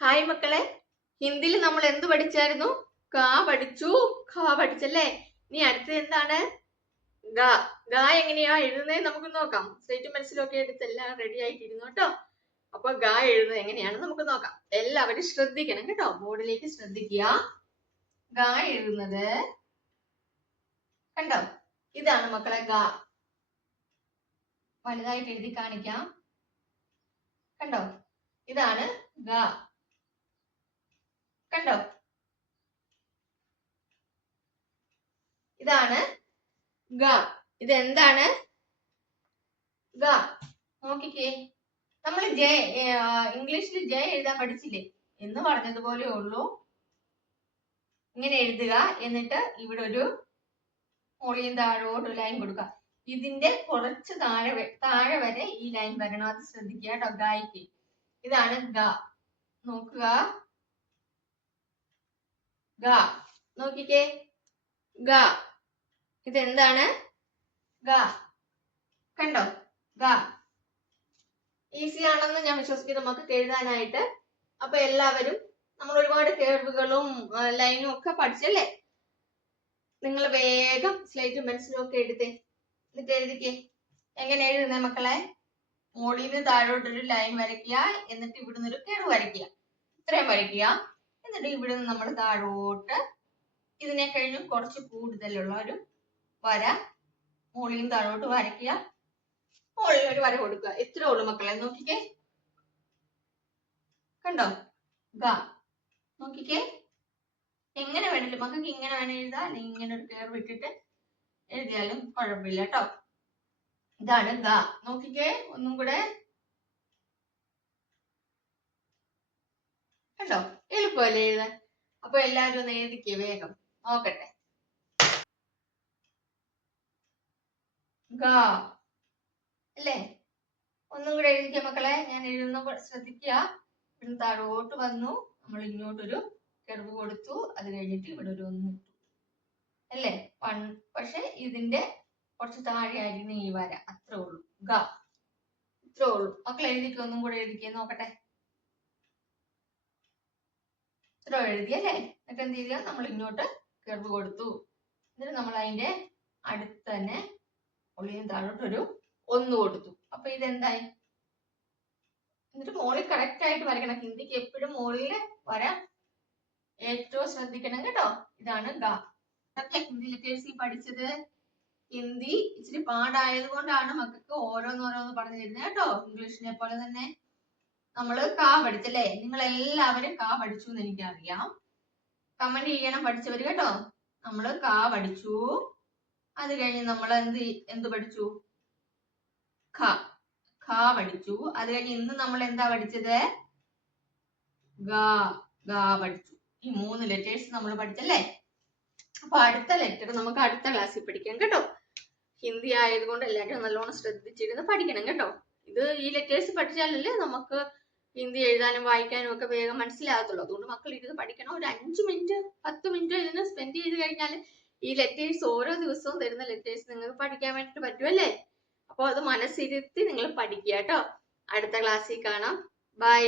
Hi മക്കളെ, ഹിന്ദിയിൽ നമ്മൾ എന്ത് പഠിച്ചായിരുന്നു? കാ പഠിച്ചു, ഖ പഠിച്ചല്ലേ. ഇനി അടുത്തത് എന്താണ്? ഗ. ഗ എങ്ങനെയാ എഴുതുന്നത് നമുക്ക് നോക്കാം. സ്ലേറ്റും പെൻസിലൊക്കെ എടുത്ത് എല്ലാം റെഡി ആയിട്ടിരുന്നു കേട്ടോ. അപ്പൊ ഗ എഴുതുന്നത് എങ്ങനെയാണെന്ന് നമുക്ക് നോക്കാം. എല്ലാവരും ശ്രദ്ധിക്കണം കേട്ടോ, ബോർഡിലേക്ക് ശ്രദ്ധിക്കുക. ഗ എഴുതുന്നത് കണ്ടോ, ഇതാണ് മക്കളെ ഗ. വലുതായിട്ട് എഴുതി കാണിക്കാം. കണ്ടോ, ഇതാണ് ഗ. കണ്ടോ, ഇതാണ് ഗ. ഇത് എന്താണ്? ഗ. നോക്കിക്കേ, നമ്മൾ ജെ ഇംഗ്ലീഷിൽ ജെ എഴുതാൻ പഠിച്ചില്ലേ എന്ന് പറഞ്ഞതുപോലെ ഉള്ളൂ. ഇങ്ങനെ എഴുതുക, എന്നിട്ട് ഇവിടെ ഒരു മുകളിൽ താഴോട്ട് ലൈൻ കൊടുക്കുക. ഇതിന്റെ കുറച്ച് താഴെ വരെ ഈ ലൈൻ വരണം, അത് ശ്രദ്ധിക്കുക കേട്ടോ. ഗായ്ക്ക് ഇതാണ് ഗ. നോക്കുക, ഗ. നോക്കിക്കേ, ഗ. ഇതെന്താണ്? ഗ. കണ്ടോ, ഗ. ഈസി ആണെന്ന് ഞാൻ വിശ്വസിക്കുന്നു നമുക്ക് എഴുതാനായിട്ട്. അപ്പൊ എല്ലാവരും നമ്മൾ ഒരുപാട് കേർവുകളും ലൈനും ഒക്കെ പഠിച്ചല്ലേ. നിങ്ങൾ വേഗം സ്ലേറ്റും പെൻസിലും ഒക്കെ എടുത്തേ, എന്നിട്ട് എഴുതിക്കേ. എങ്ങനെ എഴുതുന്നേ മക്കളെ? മുകളിൽ നിന്ന് താഴോട്ടൊരു ലൈൻ വരയ്ക്കുക, എന്നിട്ട് ഇവിടുന്ന് ഒരു കേർവ് വരയ്ക്കുക. ഇത്രയും വരയ്ക്കുക. എന്നിട്ട് ഇവിടുന്ന് നമ്മൾ താഴോട്ട് ഇതിനെ കഴിഞ്ഞും കുറച്ച് കൂടുതലുള്ള ഒരു വര മുകളിൽ നിന്ന് താഴോട്ട് വരയ്ക്കുക. മുകളിൽ ഒരു വര കൊടുക്കുക. ഇത്രേ ഉള്ളൂ മക്കളെ. നോക്കിക്കേ, കണ്ടോ, ഗ. നോക്കിക്കേ, എങ്ങനെ വേണേലും മക്കൾക്ക് ഇങ്ങനെ വേണേ എഴുതാം, അല്ലെങ്കിൽ ഇങ്ങനെ ഒരു കേർവ് ഇട്ടിട്ട് എഴുതിയാലും കുഴപ്പമില്ല കേട്ടോ. ഇതാണ് ഗ. നോക്കിക്കേ, ഒന്നും കൂടെ. കണ്ടോ, എളുപ്പമല്ലേ എഴുതാൻ? അപ്പൊ എല്ലാവരും ഒന്ന് എഴുതിക്കേ വേഗം, നോക്കട്ടെ. ഗ അല്ലേ? ഒന്നും കൂടെ എഴുതിക്കേ മക്കളെ. ഞാൻ എഴുതുന്ന ശ്രദ്ധിക്കുക. ഇവിടെ താഴോട്ട് വന്നു, നമ്മൾ ഇങ്ങോട്ടൊരു കർവ് കൊടുത്തു, അത് കഴിഞ്ഞിട്ട് ഇവിടെ ഒരു 1 ഇട്ടു അല്ലേ. പക്ഷെ ഇതിന്റെ കുറച്ച് താഴെ ആയിരുന്നു ഈ വര. അത്രേ ഉള്ളൂ ഗ. ഇത്രേ ഉള്ളൂ മക്കൾ. എഴുതിക്കോ, ഒന്നും കൂടെ എഴുതിക്കേ നോക്കട്ടെ. ഇത്ര എഴുതിയല്ലേ. എന്നിട്ട് എന്ത് ചെയ്യുക, നമ്മൾ ഇങ്ങോട്ട് കർവ് കൊടുത്തു, എന്നിട്ട് നമ്മൾ അതിന്റെ അടുത്ത് തന്നെ ഉള്ളിലും താഴോട്ടൊരു 1 കൊടുത്തു. അപ്പൊ ഇതെന്തായി? എന്നിട്ട് മുകളിൽ കറക്റ്റ് ആയിട്ട് വരയ്ക്കണം. ഹിന്ദിക്ക് എപ്പോഴും മുകളിൽ വര ഏറ്റവും ശ്രദ്ധിക്കണം കേട്ടോ. ഇതാണ് ഗ. ഹിന്ദി ലിറ്ററേച്ചർ പഠിച്ചത്. ഹിന്ദി ഇച്ചിരി പാടായത് കൊണ്ടാണ് മക്കൾക്ക് ഓരോന്നോരോന്ന് പറഞ്ഞു തരുന്നത് കേട്ടോ. ഇംഗ്ലീഷിനെ പോലെ തന്നെ നമ്മൾ ക പഠിച്ചല്ലേ. നിങ്ങൾ എല്ലാവരും ക പഠിച്ചു എന്ന് എനിക്കറിയാം. കമന്റ് ചെയ്യണം പഠിച്ചവര് കേട്ടോ. നമ്മൾ ക പഠിച്ചു, അത് കഴിഞ്ഞ് നമ്മൾ എന്ത് പഠിച്ചു? ഖ. ഖ പഠിച്ചു. അത് കഴിഞ്ഞ് ഇന്ന് നമ്മൾ എന്താ പഠിച്ചത്? ഗ. ഗ പഠിച്ചു. ഈ 3 ലെറ്റേഴ്സ് നമ്മൾ പഠിച്ചല്ലേ. അപ്പൊ അടുത്ത ലെറ്റർ നമുക്ക് അടുത്ത ക്ലാസ്സിൽ പഠിക്കാം കേട്ടോ. ഹിന്ദി ആയതുകൊണ്ട് എല്ലാവരും നല്ലോണം ശ്രദ്ധിച്ചിരുന്ന് പഠിക്കണം കേട്ടോ. ഈ ലെറ്റേഴ്സ് പഠിച്ചാലല്ലേ നമുക്ക് ഹിന്ദി എഴുതാനും വായിക്കാനും ഒക്കെ വേഗം മനസ്സിലാകത്തുള്ളൂ. അതുകൊണ്ട് മക്കൾ ഇരുന്ന് പഠിക്കണം. ഒരു 5 മിനിറ്റ് 10 മിനിറ്റ് ഇതിന് സ്പെൻഡ് ചെയ്ത് കഴിഞ്ഞാൽ ഈ ലെറ്റേഴ്സ് ഓരോ ദിവസവും തരുന്ന ലെറ്റേഴ്സ് നിങ്ങൾക്ക് പഠിക്കാൻ വേണ്ടിട്ട് പറ്റുമല്ലേ. അപ്പോൾ അത് മനസ്സിരുത്തി നിങ്ങൾ പഠിക്കുക കേട്ടോ. അടുത്ത ക്ലാസ്സിൽ കാണാം. ബൈ.